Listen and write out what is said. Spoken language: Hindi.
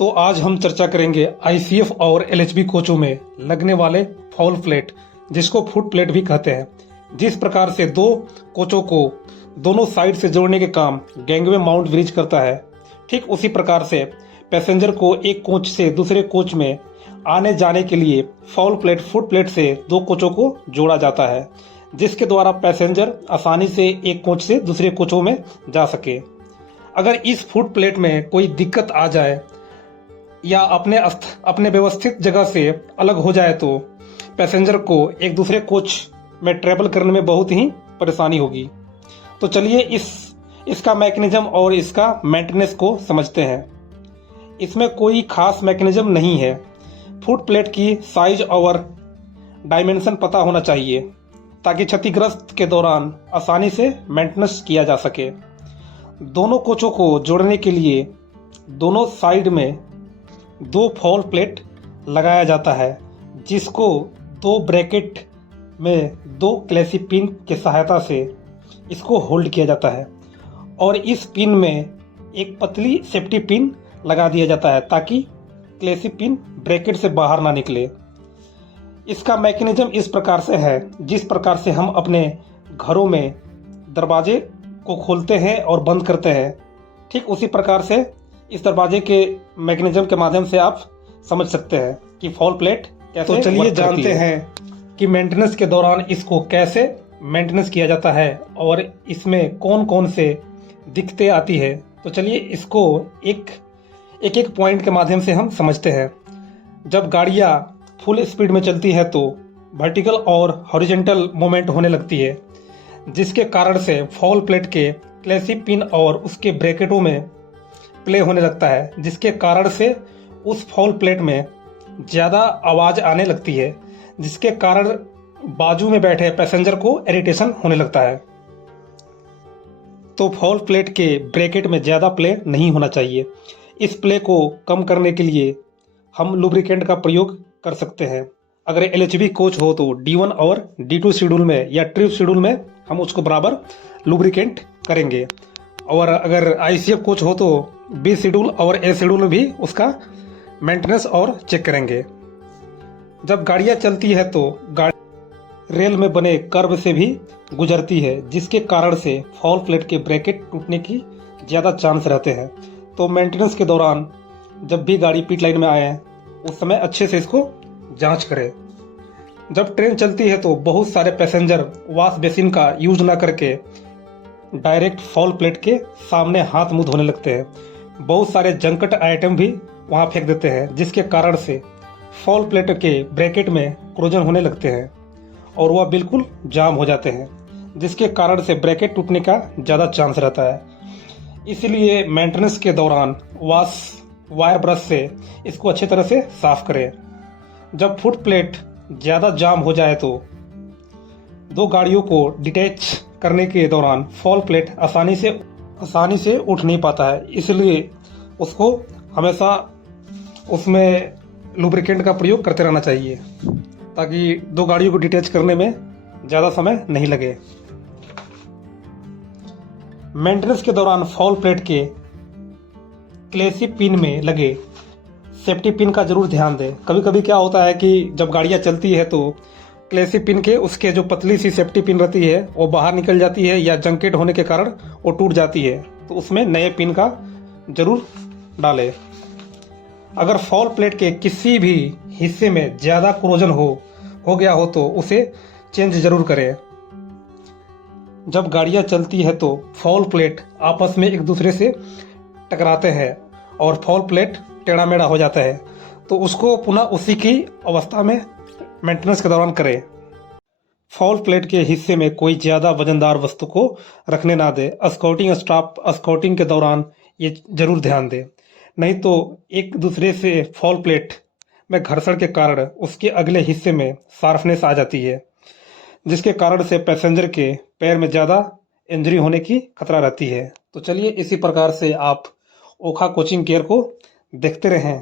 तो आज हम चर्चा करेंगे आईसीएफ और एलएचबी कोचों में लगने वाले फाउल प्लेट, जिसको फुट प्लेट भी कहते हैं। जिस प्रकार से दो कोचों को दोनों साइड से जोड़ने के काम गैंगवे माउंट ब्रिज करता है, ठीक उसी प्रकार से पैसेंजर को एक कोच से दूसरे कोच में आने जाने के लिए फाउल प्लेट फुट प्लेट से दो कोचों को जोड़ा जाता है, जिसके द्वारा पैसेंजर आसानी से एक कोच से दूसरे कोचों में जा सके। अगर इस फुट प्लेट में कोई दिक्कत आ जाए या अपने व्यवस्थित जगह से अलग हो जाए तो पैसेंजर को एक दूसरे कोच में ट्रेवल करने में बहुत ही परेशानी होगी। तो चलिए इसका मैकेनिज्म और इसका मेंटेनेंस को समझते हैं। इसमें कोई खास मैकेनिज्म नहीं है। फुट प्लेट की साइज और डायमेंशन पता होना चाहिए ताकि क्षतिग्रस्त के दौरान आसानी से मेंटेनेंस किया जा सके। दोनों कोचों को जोड़ने के लिए दोनों साइड में दो फाउल प्लेट लगाया जाता है, जिसको दो ब्रैकेट में दो क्लैसी पिन की सहायता से इसको होल्ड किया जाता है और इस पिन में एक पतली सेफ्टी पिन लगा दिया जाता है ताकि क्लैसी पिन ब्रैकेट से बाहर ना निकले। इसका मैकेनिज्म इस प्रकार से है, जिस प्रकार से हम अपने घरों में दरवाजे को खोलते हैं और बंद करते हैं, ठीक उसी प्रकार से इस दरवाजे के मैकेनिज्म के माध्यम से आप समझ सकते हैं कि फाउल प्लेट कैसे। तो चलिए जानते हैं कि मेंटेनेंस के दौरान इसको कैसे मेंटेनेंस किया जाता है और इसमें कौन कौन से दिक्कतें आती है। तो चलिए इसको एक पॉइंट के माध्यम से हम समझते हैं। जब गाड़ियाँ फुल स्पीड में चलती है तो वर्टिकल और हॉरिजॉन्टल मूवमेंट होने लगती है, जिसके कारण से फाउल प्लेट के क्लैसी पिन और उसके ब्रैकेटों में प्ले होने लगता है, जिसके कारण से उस फाउल प्लेट में ज़्यादा आवाज़ आने लगती है, जिसके कारण बाजू में बैठे पैसेंजर को इरिटेशन होने लगता है। तो फाउल प्लेट के ब्रैकेट में ज़्यादा प्ले नहीं होना चाहिए। इस प्ले को कम करने के लिए हम लुब्रिकेंट का प्रयोग कर सकते हैं। अगर एलएचबी कोच हो तो D1 और D2 शेड्यूल में या ट्रिप शेड्यूल में हम उसको बराबर लुब्रिकेंट करेंगे, और अगर आईसीएफ कोच हो तो बी शेड्यूल और ए शेड्यूल में भी उसका मेंटेनेंस और चेक करेंगे। जब गाड़ियाँ चलती है तो गाड़ी रेल में बने कर्व से भी गुजरती है, जिसके कारण से फाउल प्लेट के ब्रैकेट टूटने की ज़्यादा चांस रहते हैं। तो मेंटेनेंस के दौरान जब भी गाड़ी पिट लाइन में आए उस समय अच्छे से इसको जांच करें। जब ट्रेन चलती है तो बहुत सारे पैसेंजर वॉश बेसिन का यूज ना करके डायरेक्ट फाउल प्लेट के सामने हाथ मुंह धोने लगते हैं। बहुत सारे जंकट आइटम भी वहां फेंक देते हैं, जिसके कारण से फाउल प्लेट के ब्रैकेट में क्रोजन होने लगते हैं और वह बिल्कुल जाम हो जाते हैं, जिसके कारण से ब्रैकेट टूटने का ज़्यादा चांस रहता है। इसलिए मेंटेनेंस के दौरान वायर ब्रश से इसको अच्छी तरह से साफ करें। जब फुट प्लेट ज़्यादा जाम हो जाए तो दो गाड़ियों को डिटैच करने के दौरान फाउल प्लेट आसानी से उठ नहीं पाता है, इसलिए उसको हमेशा उसमें लुब्रिकेंट का प्रयोग करते रहना चाहिए ताकि दो गाड़ियों को डिटैच करने में ज़्यादा समय नहीं लगे। मेंटेनेंस के दौरान फाउल प्लेट के क्लैसी पिन में लगे सेफ्टी पिन का जरूर ध्यान दें। कभी कभी क्या होता है कि जब गाड़ियाँ चलती है तो क्लैसी पिन के उसके जो पतली सी सेफ्टी पिन रहती है वो बाहर निकल जाती है या जंकेट होने के कारण वो टूट जाती है, तो उसमें नए पिन का जरूर डालें। अगर फाउल प्लेट के किसी भी हिस्से में ज़्यादा क्रोजन हो गया हो तो उसे चेंज जरूर करें। जब गाड़ियाँ चलती है तो फाउल प्लेट आपस में एक दूसरे से टकराते हैं और फाउल प्लेट टेढ़ा मेढ़ा हो जाता है, तो उसको पुनः उसी की अवस्था में मेंटेनेंस के दौरान करें। फाउल प्लेट के हिस्से में कोई ज़्यादा वजनदार वस्तु को रखने ना दे। स्काउटिंग स्टाफ स्काउटिंग के दौरान ये जरूर ध्यान दे, नहीं तो एक दूसरे से फाउल प्लेट में घर्षण के कारण उसके अगले हिस्से में शार्पनेस आ जाती है, जिसके कारण से पैसेंजर के पैर में ज़्यादा इंजरी होने की खतरा रहती है। तो चलिए इसी प्रकार से आप ओखा कोचिंग केयर को देखते रहें।